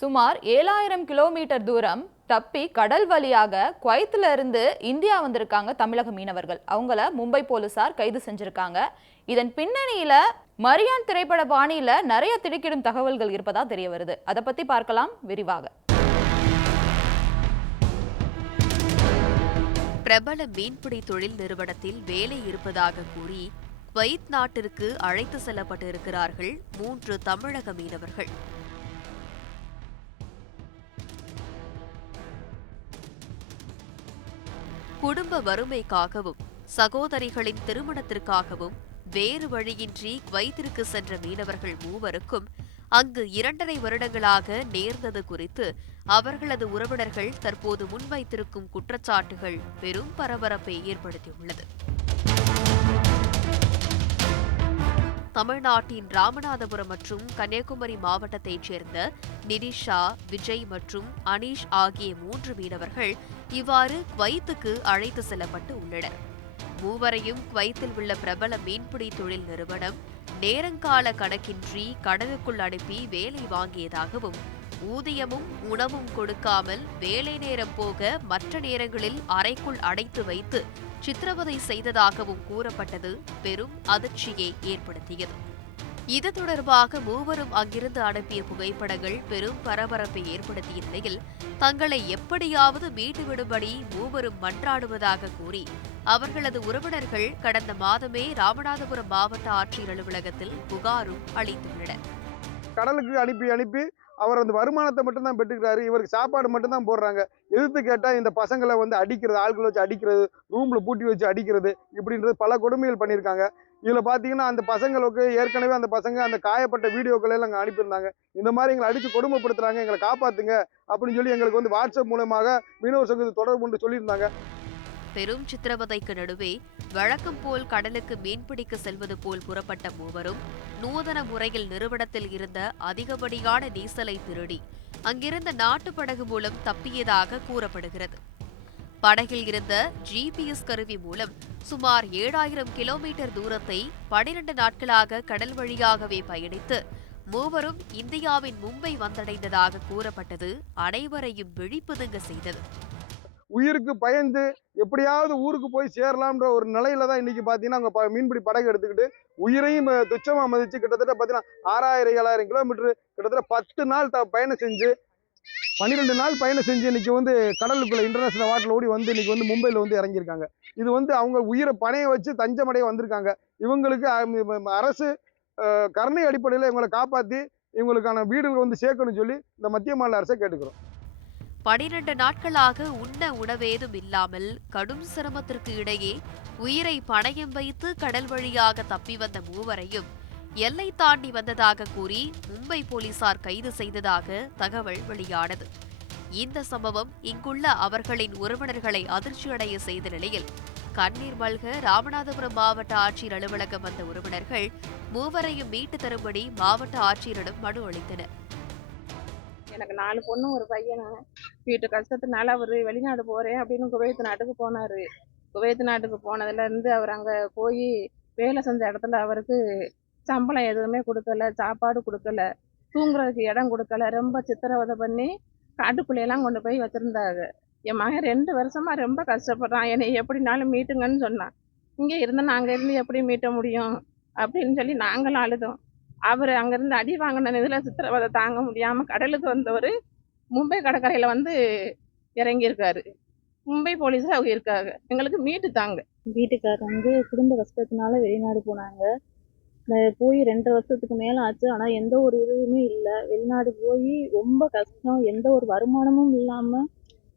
சுமார் 7000 கிலோமீட்டர் தூரம் தப்பி கடல் வழியாக குவைத்துல இருந்து இந்தியா வந்திருக்காங்க தமிழக மீனவர்கள். அவங்கள மும்பை போலீசார் கைது செஞ்சிருக்காங்க. இதன் பின்னணியில மரியான் திரைப்பட பாணியில நிறைய திடுக்கிடும் தகவல்கள் இருப்பதா தெரிய வருது. அதை பத்தி பார்க்கலாம் விரிவாக. பிரபல மீன்பிடி தொழில் நிறுவனத்தில் வேலை இருப்பதாக கூறி குவைத் நாட்டிற்கு அழைத்து செல்லப்பட்டிருக்கிறார்கள் 3 தமிழக மீனவர்கள். குடும்ப வறுமைக்காகவும் சகோதரிகளின் திருமணத்திற்காகவும் வேறு வழியின்றி குவைத்திற்கு சென்ற மீனவர்கள் மூவருக்கும் அங்கு 2.5 வருடங்களாக நேர்ந்தது குறித்து அவர்களது உறவினர்கள் தற்போது முன்வைத்திருக்கும் குற்றச்சாட்டுகள் பெரும் பரபரப்பை ஏற்படுத்தியுள்ளது. தமிழ்நாட்டின் ராமநாதபுரம் மற்றும் கன்னியாகுமரி மாவட்டத்தைச் சேர்ந்த நிரிஷா, விஜய் மற்றும் அனீஷ் ஆகிய 3 மீனவர்கள் இவ்வாறு குவைத்துக்கு அழைத்து செல்லப்பட்டு உள்ளனர். மூவரையும் குவைத்தில் உள்ள பிரபல மீன்பிடி தொழில் நிறுவனம் நேரங்கால கணக்கின்றி கடலுக்குள் அனுப்பி வேலை வாங்கியதாகவும், ஊதியமும் உணவும் கொடுக்காமல் வேலை நேரம் போக மற்ற நேரங்களில் அறைக்குள் அடைத்து வைத்து சித்திரவதை செய்ததாகவும் கூறப்பட்டது பெரும் அதிர்ச்சியை ஏற்படுத்தியது. இது தொடர்பாக மூவரும் அங்கிருந்து அனுப்பிய புகைப்படங்கள் பெரும் பரபரப்பை ஏற்படுத்திய நிலையில் தங்களை எப்படியாவது மீட்டுவிடும்படி மூவரும் மன்றாடுவதாக கூறி அவர்களது உறவினர்கள் கடந்த மாதமே ராமநாதபுரம் மாவட்ட ஆட்சியர் அலுவலகத்தில் புகாரும் அளித்துள்ளனர். கடலுக்கு அனுப்பி அவர் அந்த வருமானத்தை மட்டும்தான் பெற்றுக்கிறாரு. இவருக்கு சாப்பாடு மட்டும்தான் போடுறாங்க. எதிர்த்து கேட்டால் இந்த பசங்களை அடிக்கிறது, ஆட்களை வச்சு அடிக்கிறது, ரூம்ல பூட்டி வச்சு அடிக்கிறது, இப்படின்றது பல கொடுமைகள் பண்ணியிருக்காங்க. இதில் பார்த்தீங்கன்னா அந்த பசங்களுக்கு ஏற்கனவே அந்த பசங்க அந்த காயப்பட்ட வீடியோக்களை எல்லாம் அங்கே அனுப்பியிருந்தாங்க. இந்த மாதிரி எங்களை அடித்து கொடுமைப்படுத்துறாங்க, எங்களை காப்பாத்துங்க அப்படின்னு சொல்லி எங்களுக்கு வாட்ஸ்அப் மூலமாக மீனவர் சங்கத்தில் தொடர்பு கொண்டு சொல்லியிருந்தாங்க. பெரும் சித்திரவதைக்கு நடுவே வழக்கம் போல் கடலுக்கு மீன்பிடிக்க செல்வது போல் புறப்பட்ட மூவரும் நூதன முறையில் நிறுவனத்தில் இருந்த அதிகப்படியான டீசலை திருடி அங்கிருந்த நாட்டு படகு மூலம் தப்பியதாக கூறப்படுகிறது. படகில் இருந்த GPS கருவி மூலம் சுமார் 7000 கிலோமீட்டர் தூரத்தை 12 நாட்களாக கடல் வழியாகவே பயணித்து மூவரும் இந்தியாவின் மும்பை வந்தடைந்ததாக கூறப்பட்டது அனைவரையும் விழிப்புதுங்க செய்தது. உயிருக்கு பயந்து எப்படியாவது ஊருக்கு போய் சேரலாம்ன்ற ஒரு நிலையில தான் இன்னைக்கு பார்த்தீங்கன்னா அவங்க மீன்பிடி படகு எடுத்துக்கிட்டு உயிரையும் துச்சமா மதிச்சு கிட்டத்தட்ட பார்த்தீங்கன்னா 6000-7000 கிலோமீட்டர் கிட்டத்தட்ட 10 நாள் பயணம் செஞ்சு 12 நாள் பயணம் செஞ்சு இன்னைக்கு கடலுக்குள்ள இன்டர்நேஷனல் வாட்டர்ல ஓடி இன்னைக்கு மும்பையில் இறங்கியிருக்காங்க. இது அவங்க உயிரை பணைய வச்சு தஞ்சமடைய வந்திருக்காங்க. இவங்களுக்கு அரசு கருணை அடிப்படையில் இவங்களை காப்பாற்றி இவங்களுக்கான வீடுகள் சேர்க்கணும்னு சொல்லி இந்த மத்திய மாநில அரசை கேட்டுக்கிறோம். 12 நாட்களாக உண்ண உணவேதும் இல்லாமல் கடும் சிரமத்திற்கு இடையே உயிரை பணயம் வைத்து கடல் வழியாக தப்பி வந்த மூவரையும் எல்லை தாண்டி வந்ததாக கூறி மும்பை போலீசார் கைது செய்ததாக தகவல் வெளியானது. இந்த சம்பவம் இங்குள்ள அவர்களின் உறவினர்களை அதிர்ச்சியடைய செய்த நிலையில் கண்ணீர் மல்க ராமநாதபுரம் மாவட்ட ஆட்சியர் அலுவலகம் வந்த உறவினர்கள் மூவரையும் மீட்டு தரும்படி மாவட்ட ஆட்சியரிடம் மனு அளித்தனர். எனக்கு 4 பொண்ணு ஒரு பையன். வீட்டு கஷ்டத்தினால அவர் வெளிநாடு போறேன் அப்படின்னு குவைத் நாட்டுக்கு போனாரு. குவைத் நாட்டுக்கு போனதுல இருந்து அவர் அங்க போய் வேலை செஞ்ச இடத்துல அவருக்கு சம்பளம் எதுவுமே கொடுக்கல, சாப்பாடு கொடுக்கல, தூங்குறதுக்கு இடம் கொடுக்கல, ரொம்ப சித்திரவதை பண்ணி காட்டுக்குள்ளையெல்லாம் கொண்டு போய் வச்சிருந்தாங்க. என் மகன் 2 வருஷமா ரொம்ப கஷ்டப்படுறான், என்னை எப்படினாலும் மீட்டுங்கன்னு சொன்னான். இங்க இருந்து நாங்க இருந்து எப்படி மீட்ட முடியும் அப்படின்னு சொல்லி நாங்களும் அழுதோம். அவர் அங்கிருந்து அடி வாங்கின இதுல சித்திரவதை தாங்க முடியாம கடலுக்கு வந்தவர் மும்பை கடற்கரையில இறங்கியிருக்காரு. மும்பை போலீஸ்ல அவங்க இருக்காங்க, எங்களுக்கு மீட்டு தாங்க. வீட்டுக்காரர் குடும்ப கஷ்டத்தினால வெளிநாடு போனாங்க. போய் 2 வருஷத்துக்கு மேல ஆச்சு. ஆனா எந்த ஒரு இதுவுமே இல்லை. வெளிநாடு போய் ரொம்ப கஷ்டம், எந்த ஒரு வருமானமும் இல்லாம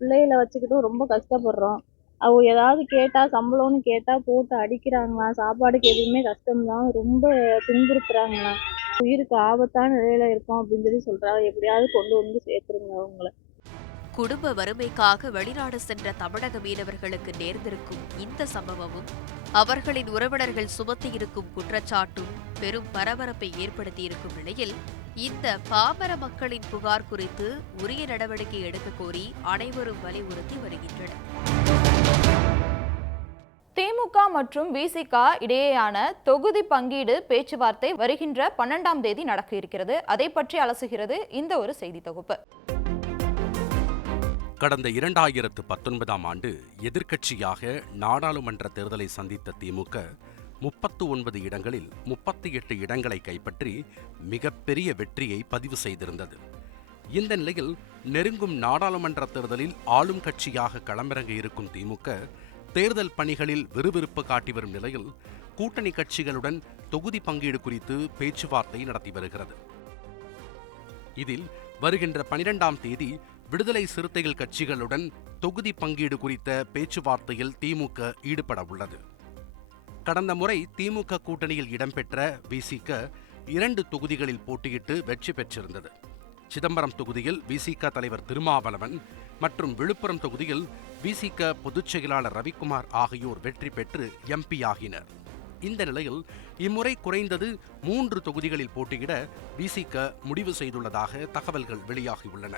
பிள்ளைகளை வச்சுக்கிட்டும் ரொம்ப கஷ்டப்படுறோம். அவங்க ஏதாவது கேட்டா சம்பளம்னு கேட்டா போட்டு அடிக்கிறாங்களாம். சாப்பாடுக்கு எதுவுமே கஷ்டம்தான், ரொம்ப துன்புறுத்துறாங்களாம். உயிருக்கு ஆபத்தான நிலையில இருக்கோம் அப்படின்னு சொல்லி சொல்றாங்க. எப்படியாவது கொண்டு சேர்த்துருங்க அவங்கள. குடும்ப வறுமைக்காக வெளிநாடு சென்ற தமிழக மீனவர்களுக்கு நேர்ந்திருக்கும் இந்த சம்பவமும் அவர்களின் உறவினர்கள் சுமத்தியிருக்கும் குற்றச்சாட்டும் பெரும் பரபரப்பை ஏற்படுத்தியிருக்கும் நிலையில் இந்த பாமர மக்களின் புகார் குறித்து உரிய நடவடிக்கை எடுக்க கோரி அனைவரும் வலியுறுத்தி வருகின்றனர். திமுக மற்றும் விசிக இடையேயான தொகுதி பங்கீடு பேச்சுவார்த்தை வருகின்ற 12ஆம் தேதி நடக்க இருக்கிறது. அதை பற்றி அலசுகிறது இந்த ஒரு செய்தி தொகுப்பு. கடந்த 2019ஆம் ஆண்டு எதிர்க்கட்சியாக நாடாளுமன்ற தேர்தலை சந்தித்த திமுக 39 இடங்களில் 38 இடங்களை கைப்பற்றி மிகப்பெரிய வெற்றியை பதிவு செய்திருந்தது. இந்த நிலையில் நெருங்கும் நாடாளுமன்ற தேர்தலில் ஆளும் கட்சியாக களமிறங்க இருக்கும் திமுக தேர்தல் பணிகளில் விறுவிறுப்பு காட்டி வரும் நிலையில் கூட்டணி கட்சிகளுடன் தொகுதி பங்கீடு குறித்து பேச்சுவார்த்தை நடத்தி வருகிறது. இதில் வருகின்ற 12ஆம் தேதி விடுதலை சிறுத்தைகள் கட்சிகளுடன் தொகுதி பங்கீடு குறித்த பேச்சுவார்த்தையில் திமுக ஈடுபட உள்ளது. கடந்த முறை திமுக கூட்டணியில் இடம்பெற்ற விசிக 2 தொகுதிகளில் போட்டியிட்டு வெற்றி பெற்றிருந்தது. சிதம்பரம் தொகுதியில் விசிக தலைவர் திருமாவளவன் மற்றும் விழுப்புரம் தொகுதியில் விசிக பொதுச் செயலாளர் ரவிக்குமார் ஆகியோர் வெற்றி பெற்று எம்பி ஆகினர். இந்த நிலையில் இம்முறை குறைந்தது 3 தொகுதிகளில் போட்டியிட விசிக முடிவு செய்துள்ளதாக தகவல்கள் வெளியாகியுள்ளன.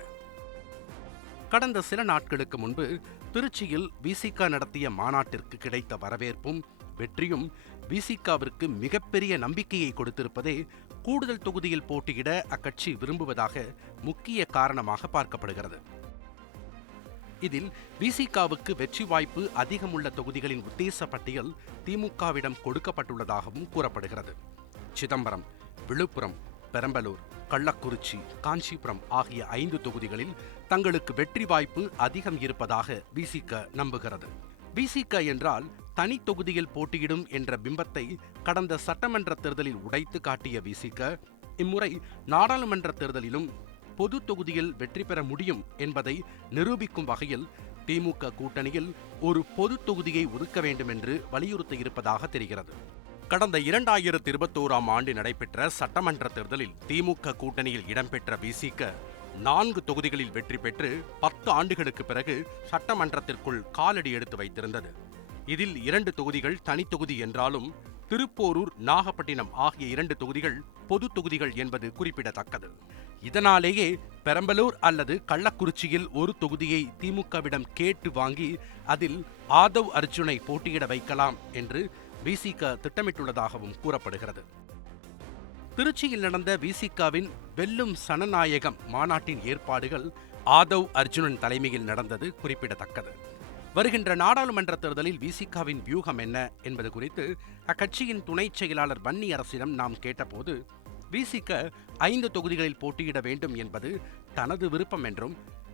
கடந்த சில நாட்களுக்கு முன்பு திருச்சியில் விசிக நடத்திய மாநாட்டிற்கு கிடைத்த வரவேற்பும் வெற்றியும் விசிகவிற்கு மிகப்பெரிய நம்பிக்கையை கொடுத்திருப்பதே கூடுதல் தொகுதியில் போட்டியிட அக்கட்சி விரும்புவதாக முக்கிய காரணமாக பார்க்கப்படுகிறது. இதில் விசிகவுக்கு வெற்றி வாய்ப்பு அதிகமுள்ள தொகுதிகளின் உத்தேச பட்டியல் திமுகவிடம் கொடுக்கப்பட்டுள்ளதாகவும் கூறப்படுகிறது. சிதம்பரம், விழுப்புரம், பெரம்பலூர், கள்ளக்குறிச்சி, காஞ்சிபுரம் ஆகிய 5 தொகுதிகளில் தங்களுக்கு வெற்றி வாய்ப்பு அதிகம் இருப்பதாக விசிக நம்புகிறது. விசிக என்றால் தனி தொகுதியில் போட்டியிடும் என்ற பிம்பத்தை கடந்த சட்டமன்ற தேர்தலில் உடைத்து காட்டிய விசிக இம்முறை நாடாளுமன்ற தேர்தலிலும் பொது தொகுதியில் வெற்றி பெற முடியும் என்பதை நிரூபிக்கும் வகையில் திமுக கூட்டணியில் ஒரு பொது தொகுதியை ஒதுக்க வேண்டும் என்று வலியுறுத்தியிருப்பதாக தெரிகிறது. கடந்த 2021ஆம் ஆண்டு நடைபெற்ற சட்டமன்ற தேர்தலில் திமுக கூட்டணியில் இடம்பெற்ற விசிக 4 தொகுதிகளில் வெற்றி பெற்று 10 ஆண்டுகளுக்கு பிறகு சட்டமன்றத்திற்குள் காலடி எடுத்து வைத்திருந்தது. இதில் 2 தொகுதிகள் தனி தொகுதி என்றாலும் திருப்போரூர், நாகப்பட்டினம் ஆகிய 2 தொகுதிகள் பொது தொகுதிகள் என்பது குறிப்பிடத்தக்கது. இதனாலேயே பெரம்பலூர் அல்லது கள்ளக்குறிச்சியில் ஒரு தொகுதியை திமுகவிடம் கேட்டு வாங்கி அதில் ஆதவ் அர்ஜுனை போட்டியிட வைக்கலாம் என்று விசிக திட்டமிட்டுள்ளதாகவும் கூறப்படுகிறது. திருச்சியில் நடந்த விசிகவின் வெல்லும் சனநாயகம் மாநாட்டின் ஏற்பாடுகள் ஆதவ் அர்ஜுனன் தலைமையில் நடந்தது குறிப்பிடத்தக்கது. வருகின்ற நாடாளுமன்ற தேர்தலில் விசிகவின் வியூகம் என்ன என்பது குறித்து அக்கட்சியின் துணை செயலாளர் வன்னி அரசிடம் நாம் கேட்டபோது விசிக 5 தொகுதிகளில் போட்டியிட வேண்டும் என்பது தனது விருப்பம் என்றும்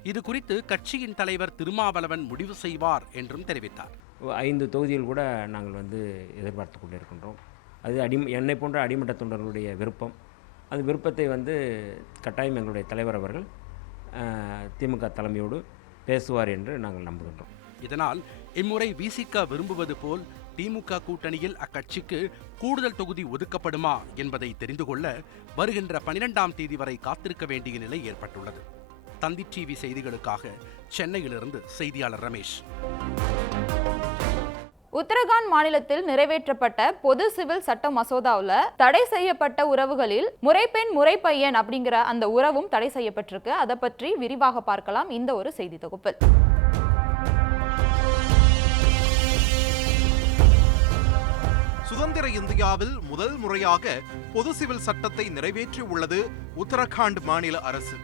இது குறித்து கட்சியின் தலைவர் திருமாவளவன் முடிவு செய்வார் என்றும் தெரிவித்தார். 5 தொகுதிகள் கூட நாங்கள் எதிர்பார்த்து கொண்டிருக்கின்றோம். அது என்னை போன்ற அடிமட்ட தொண்டர்களுடைய விருப்பம். அந்த விருப்பத்தை கட்டாயம் எங்களுடைய தலைவர் அவர்கள் திமுக தலைமையோடு பேசுவார் என்று நாங்கள் நம்புகின்றோம். இதனால் இம்முறை விசிக விரும்புவது போல் திமுக கூட்டணியில் அக்கட்சிக்கு கூடுதல் தொகுதி ஒதுக்கப்படுமா என்பதை தெரிந்து கொள்ள வருகின்ற 12ஆம் தேதி வரை காத்திருக்க வேண்டிய நிலை ஏற்பட்டுள்ளது. தந்தி டிவி செய்திகளுக்காக சென்னையிலிருந்து செய்தியாளர் ரமேஷ். உத்தரகாண்ட் மாநிலத்தில் நிறைவேற்றப்பட்ட பொது சிவில் சட்ட மசோதாவில் தடை செய்யப்பட்ட உறவுகளில் முறைப்பெண் முறைப்பையன் அப்படிங்கிற அந்த உறவும் தடை செய்யப்பட்டிருக்கு. அதை பற்றி விரிவாக பார்க்கலாம் இந்த ஒரு செய்தி தொகுப்பில். சுதந்திர இந்தியாவில் முதல் முறையாக பொது சிவில் சட்டத்தை நிறைவேற்றியுள்ளது உத்தரகாண்ட் மாநில அரசு.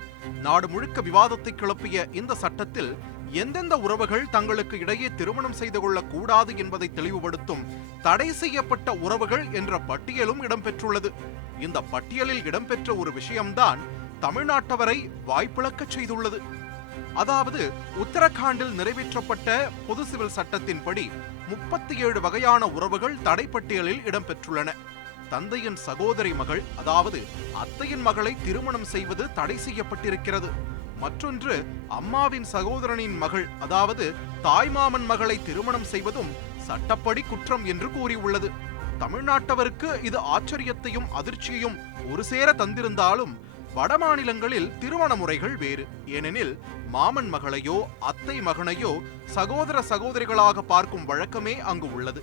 நாடு முழுக்க விவாதத்தை கிளப்பிய இந்த சட்டத்தில் எந்தெந்த உறவுகள் தங்களுக்கு இடையே திருமணம் செய்து கொள்ளக் கூடாது என்பதை தெளிவுபடுத்தும் தடை செய்யப்பட்ட உறவுகள் என்ற பட்டியலும் இடம்பெற்றுள்ளது. இந்த பட்டியலில் இடம்பெற்ற ஒரு விஷயம்தான் தமிழ்நாட்டவரை வாய்ப்பிழக்கச் செய்துள்ளது. அதாவது உத்தரகாண்டில் நிறைவேற்றப்பட்ட பொது சிவில் சட்டத்தின்படி 37 வகையான உறவுகள் தடைப்பட்டியலில் இடம்பெற்றுள்ளன. தந்தையின் சகோதரி மகள், அதாவது அத்தையின் மகளை திருமணம் செய்வது தடை செய்யப்பட்டிருக்கிறது. மற்றொன்று அம்மாவின் சகோதரனின் மகள், அதாவது தாய்மாமன் மகளை திருமணம் செய்வதும் சட்டப்படி குற்றம் என்று கூறியுள்ளது. தமிழ்நாட்டவருக்கு இது ஆச்சரியத்தையும் அதிர்ச்சியையும் ஒரு சேர தந்திருந்தாலும் வட மாநிலங்களில் திருமண முறைகள் வேறு. ஏனெனில் மாமன் மகளையோ அத்தை மகனையோ சகோதர சகோதரிகளாக பார்க்கும் வழக்கமே அங்கு உள்ளது.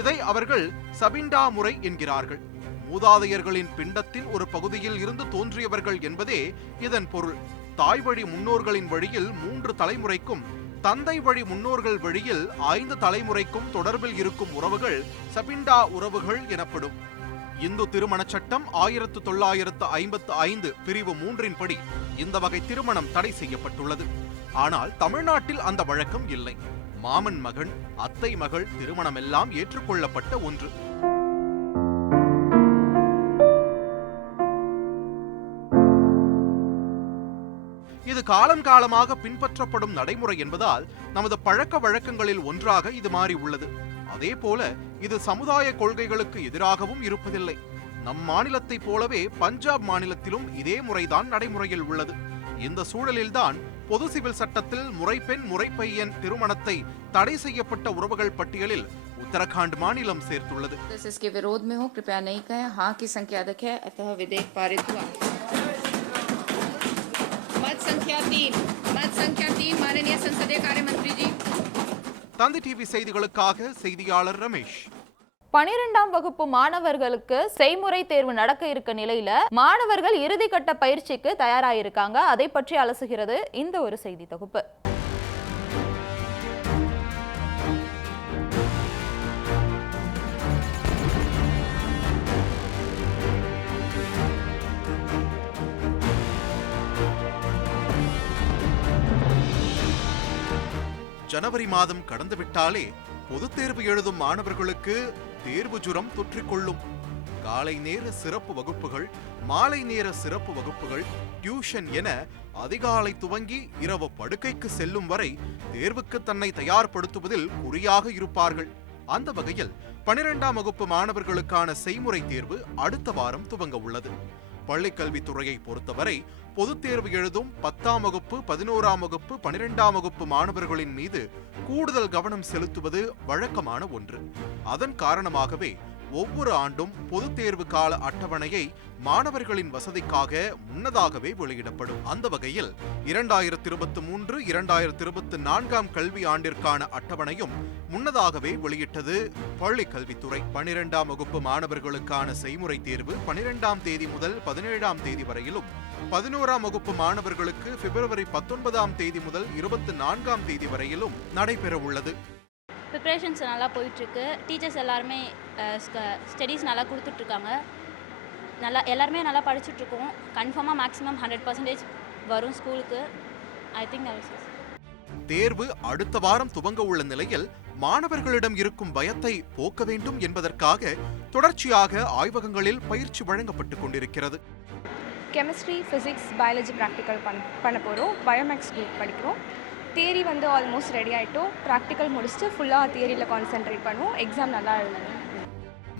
இதை அவர்கள் சபிண்டா முறை என்கிறார்கள். மூதாதையர்களின் பிண்டத்தின் ஒரு பகுதியில் இருந்து தோன்றியவர்கள் என்பதே இதன் பொருள். தாய் வழி முன்னோர்களின் வழியில் 3 தலைமுறைக்கும் தந்தை வழி முன்னோர்கள் வழியில் 5 தலைமுறைக்கும் தொடர்பில் இருக்கும் உறவுகள் சபிண்டா உறவுகள் எனப்படும். இந்து திருமண சட்டம் 1955 பிரிவு 3 படி இந்த வகை திருமணம் தடை செய்யப்பட்டுள்ளது. ஆனால் தமிழ்நாட்டில் அந்த வழக்கம் இல்லை. மாமன் மகன், அத்தை மகள் திருமணம் எல்லாம் ஏற்றுக்கொள்ளப்பட்ட ஒன்று. இது காலம் காலமாக பின்பற்றப்படும் நடைமுறை என்பதால் நமது பழக்க வழக்கங்களில் ஒன்றாக இது மாறி உள்ளது. அதே போல இது சமுதாய கொள்கைகளுக்கு எதிராகவும் இருப்பதில்லை. நம் மாநிலத்தைப் போலவே பஞ்சாப் மாநிலத்திலும் இதே முறைதான் நடைமுறையில் உள்ளது. இந்த சூழலில்தான் பொது சிவில் சட்டத்தில் முறைப்பெண் முறைப்பையன் திருமணத்தை தடை செய்யப்பட்ட உறவுகள் பட்டியலில் उत्तराखंड मानिलम சேர்த்துள்ளது. इसके विरोध में हो कृपया नहीं कहें. हाँ की संख्या अधिक है अतः विधेयक पारित हुआ. मत संख्या 3 माननीय संसदीय कार्य मंत्री जी. தந்தி டிவி செய்திகளுக்காக செய்தியாளர் ரமேஷ். 12ஆம் வகுப்பு மாணவர்களுக்கு செய்முறை தேர்வு நடக்க இருக்க நிலையில மாணவர்கள் இறுதிக்கட்ட பயிற்சிக்கு தயாராயிருக்காங்க. அதை பற்றி அலசுகிறது இந்த ஒரு செய்தி தொகுப்பு. ஜனவரி மாதம் கடந்துவிட்டாலே பொதுத் தேர்வு எழுதும் மாணவர்களுக்கு தேர்வு ஜுரம் தொற்றிக்கொள்ளும். காலை நேர சிறப்பு வகுப்புகள், மாலை நேர சிறப்பு வகுப்புகள், டியூஷன் என அதிகாலை துவங்கி இரவு படுக்கைக்கு செல்லும் வரை தேர்வுக்கு தன்னை தயார்படுத்துவதில் குறியாக இருப்பார்கள். அந்த வகையில் 12ஆம் வகுப்பு மாணவர்களுக்கான செய்முறை தேர்வு அடுத்த வாரம் துவங்க உள்ளது. பள்ளிக்கல்வித்துறையை பொறுத்தவரை பொதுத் தேர்வு எழுதும் 10ஆம் வகுப்பு, 11ஆம் வகுப்பு, 12ஆம் வகுப்பு மாணவர்களின் மீது கூடுதல் கவனம் செலுத்துவது வழக்கமான ஒன்று. அதன் காரணமாகவே ஒவ்வொரு ஆண்டும் பொதுத் தேர்வு கால அட்டவணையை மாணவர்களின் வசதிக்காக முன்னதாகவே வெளியிடப்படும். அந்த வகையில் 2023, 2024 கல்வி ஆண்டிற்கான அட்டவணையும் முன்னதாகவே வெளியிட்டது பள்ளி கல்வித்துறை. 12ஆம் வகுப்பு மாணவர்களுக்கான செய்முறை தேர்வு 12ஆம் தேதி முதல் 17ஆம் தேதி வரையிலும், 11ஆம் வகுப்பு மாணவர்களுக்கு பிப்ரவரி 19ஆம் தேதி முதல் 24ஆம் தேதி வரையிலும் நடைபெற உள்ளது. ப்ரிப்ரேஷன்ஸ் நல்லா போயிட்டுருக்கு. டீச்சர்ஸ் எல்லாருமே ஸ்டடீஸ் நல்லா கொடுத்துட்ருக்காங்க. எல்லாருமே நல்லா படிச்சுட்ருக்கோம். கன்ஃபார்மாக மேக்ஸிமம் 100% வரும் ஸ்கூலுக்கு. ஐ திங்க் தேர்வு அடுத்த வாரம் துவங்க உள்ள நிலையில் மாணவர்களிடம் இருக்கும் பயத்தை போக்க வேண்டும் என்பதற்காக தொடர்ச்சியாக ஆய்வகங்களில் பயிற்சி வழங்கப்பட்டு கொண்டிருக்கிறது. கெமிஸ்ட்ரி, ஃபிசிக்ஸ், பயாலஜி ப்ராக்டிக்கல் பண்ண போகிறோம். பயோமேக்ஸ் குரூப் படிக்கிறோம். தியரி ஆல்மோஸ்ட் ரெடி ஆகிட்டோம். ப்ராக்டிக்கல் முடிச்சுட்டு ஃபுல்லாக தியரியில் கான்சென்ட்ரேட் பண்ணுவோம். எக்ஸாம் நல்லா எழுதணும்.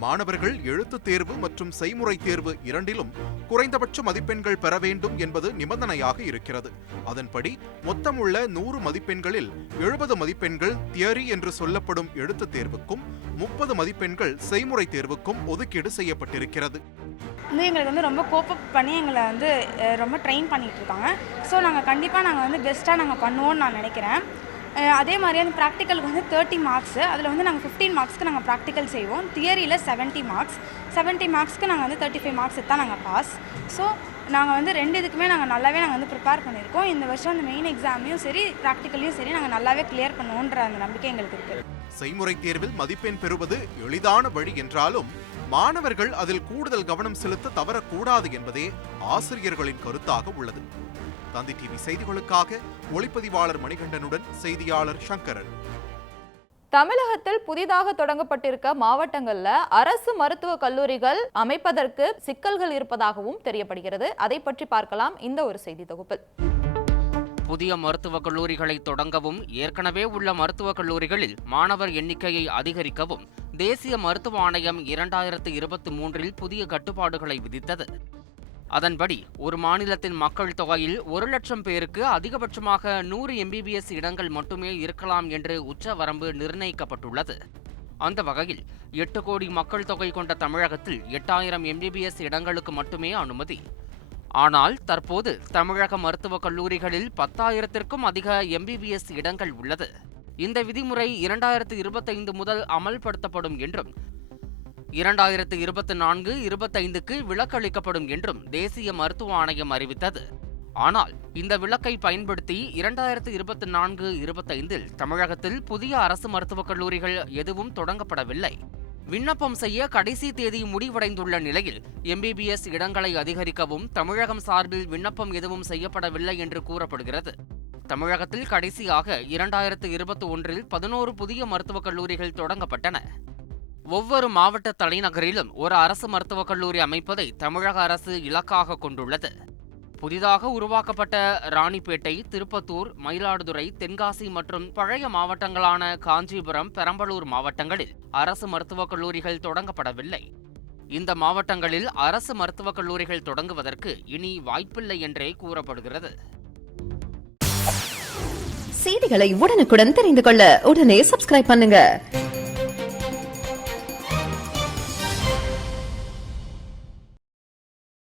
மாணவர்கள் எழுத்து தேர்வு மற்றும் செய்முறை தேர்வு இரண்டிலும் குறைந்தபட்ச மதிப்பெண்கள் பெற வேண்டும் என்பது நிபந்தனையாக இருக்கிறது. அதன்படி மொத்தமுள்ள 100 மதிப்பெண்களில் 70 மதிப்பெண்கள் தியரி என்று சொல்லப்படும் எழுத்து தேர்வுக்கும் 30 மதிப்பெண்கள் செய்முறை தேர்வுக்கும் ஒதுக்கீடு செய்யப்பட்டிருக்கிறது. எங்களுக்கு ரொம்ப கோப்பப் பண்ணி எங்களை ரொம்ப ட்ரெயின் பண்ணிட்டு இருக்காங்க. ஸோ நாங்கள் கண்டிப்பாக பெஸ்ட்டாக நாங்கள் பண்ணுவோம்னு நான் நினைக்கிறேன். அதே மாதிரி அந்த ப்ராக்டிக்கலுக்கு 30 மார்க்ஸு. அதில் நாங்கள் 15 மார்க்ஸ்க்கு நாங்கள் ப்ராக்டிக்கல் செய்வோம். தியரியில் 70 மார்க்ஸ். 70 மார்க்ஸ்க்கு நாங்கள் 35 மார்க்ஸ் எடுத்தால் நாங்கள் பாஸ். ஸோ நாங்கள் 2 இதுக்குமே நாங்கள் நல்லாவே ப்ரிப்பேர் பண்ணியிருக்கோம். இந்த வருஷம் அந்த மெயின் எக்ஸாமையும் சரி ப்ராக்டிக்கலையும் சரி நாங்கள் நல்லாவே கிளியர் பண்ணுவோன்ற அந்த நம்பிக்கை எங்களுக்கு இருக்குது. செய்முறை தேர்வில் மதிப்பெண் பெறுவது எளிதான வழி என்றாலும் மாணவர்கள் அதில் கூடுதல் கவனம் செலுத்த தவறக்கூடாது என்பதே ஆசிரியர்களின் கருத்தாக உள்ளது. தந்தி டிவி செய்திகளுக்காக ஒளிப்பதிவாளர் மணிகண்டனுடன் செய்தியாளர் சங்கரன். தமிழகத்தில் புதிதாக தொடங்கப்பட்டிருக்க மாவட்டங்கள்ல அரசு மருத்துவக் கல்லூரிகள் அமைப்பதற்கு சிக்கல்கள் இருப்பதாகவும் தெரியப்படுகிறது. அதை பற்றி பார்க்கலாம் இந்த ஒரு செய்தி தொகுப்பில். புதிய மருத்துவக் கல்லூரிகளை தொடங்கவும், ஏற்கனவே உள்ள மருத்துவக் கல்லூரிகளில் மாணவர் எண்ணிக்கையை அதிகரிக்கவும் தேசிய மருத்துவ ஆணையம் 2023 புதிய கட்டுப்பாடுகளை விதித்தது. அதன்படி ஒரு மாநிலத்தின் மக்கள் தொகையில் 1 லட்சம் பேருக்கு அதிகபட்சமாக 100 MBBS இடங்கள் மட்டுமே இருக்கலாம் என்று உச்சவரம்பு நிர்ணயிக்கப்பட்டுள்ளது. அந்த வகையில் 8 கோடி மக்கள் தொகை கொண்ட தமிழகத்தில் 8000 MBBS இடங்களுக்கு மட்டுமே அனுமதி. ஆனால் தற்போது தமிழக மருத்துவக் கல்லூரிகளில் 10,000க்கும் அதிக MBBS இடங்கள் உள்ளது. இந்த விதிமுறை 2025 முதல் அமல்படுத்தப்படும் என்றும் 2024-25க்கு விலக்களிக்கப்படும் என்றும் தேசிய மருத்துவ ஆணையம் அறிவித்தது. ஆனால் இந்த விலக்கை பயன்படுத்தி 2024-25 தமிழகத்தில் புதிய அரசு மருத்துவக் கல்லூரிகள் எதுவும் தொடங்கப்படவில்லை. விண்ணப்பம் செய்ய கடைசி தேதி முடிவடைந்துள்ள நிலையில் எம்பிபிஎஸ் இடங்களை அதிகரிக்கவும் தமிழகம் சார்பில் விண்ணப்பம் எதுவும் செய்யப்படவில்லை என்று கூறப்படுகிறது. தமிழகத்தில் கடைசியாக 2021 11 புதிய மருத்துவக் கல்லூரிகள் தொடங்கப்பட்டன. ஒவ்வொரு மாவட்ட தலைநகரிலும் ஒரு அரசு மருத்துவக் கல்லூரி அமைப்பதை தமிழக அரசு இலக்காக கொண்டுள்ளது. புதிதாக உருவாக்கப்பட்ட ராணிப்பேட்டை, திருப்பத்தூர், மயிலாடுதுறை, தென்காசி மற்றும் பழைய மாவட்டங்களான காஞ்சிபுரம், பெரம்பலூர் மாவட்டங்களில் அரசு மருத்துவக் கல்லூரிகள் தொடங்கப்படவில்லை. இந்த மாவட்டங்களில் அரசு மருத்துவக் கல்லூரிகள் தொடங்குவதற்கு இனி வாய்ப்பில்லை என்றே கூறப்படுகிறது. செய்திகளை உடனுக்குடன் தெரிந்து கொள்ள உடனே சப்ஸ்கிரைப் பண்ணுங்க.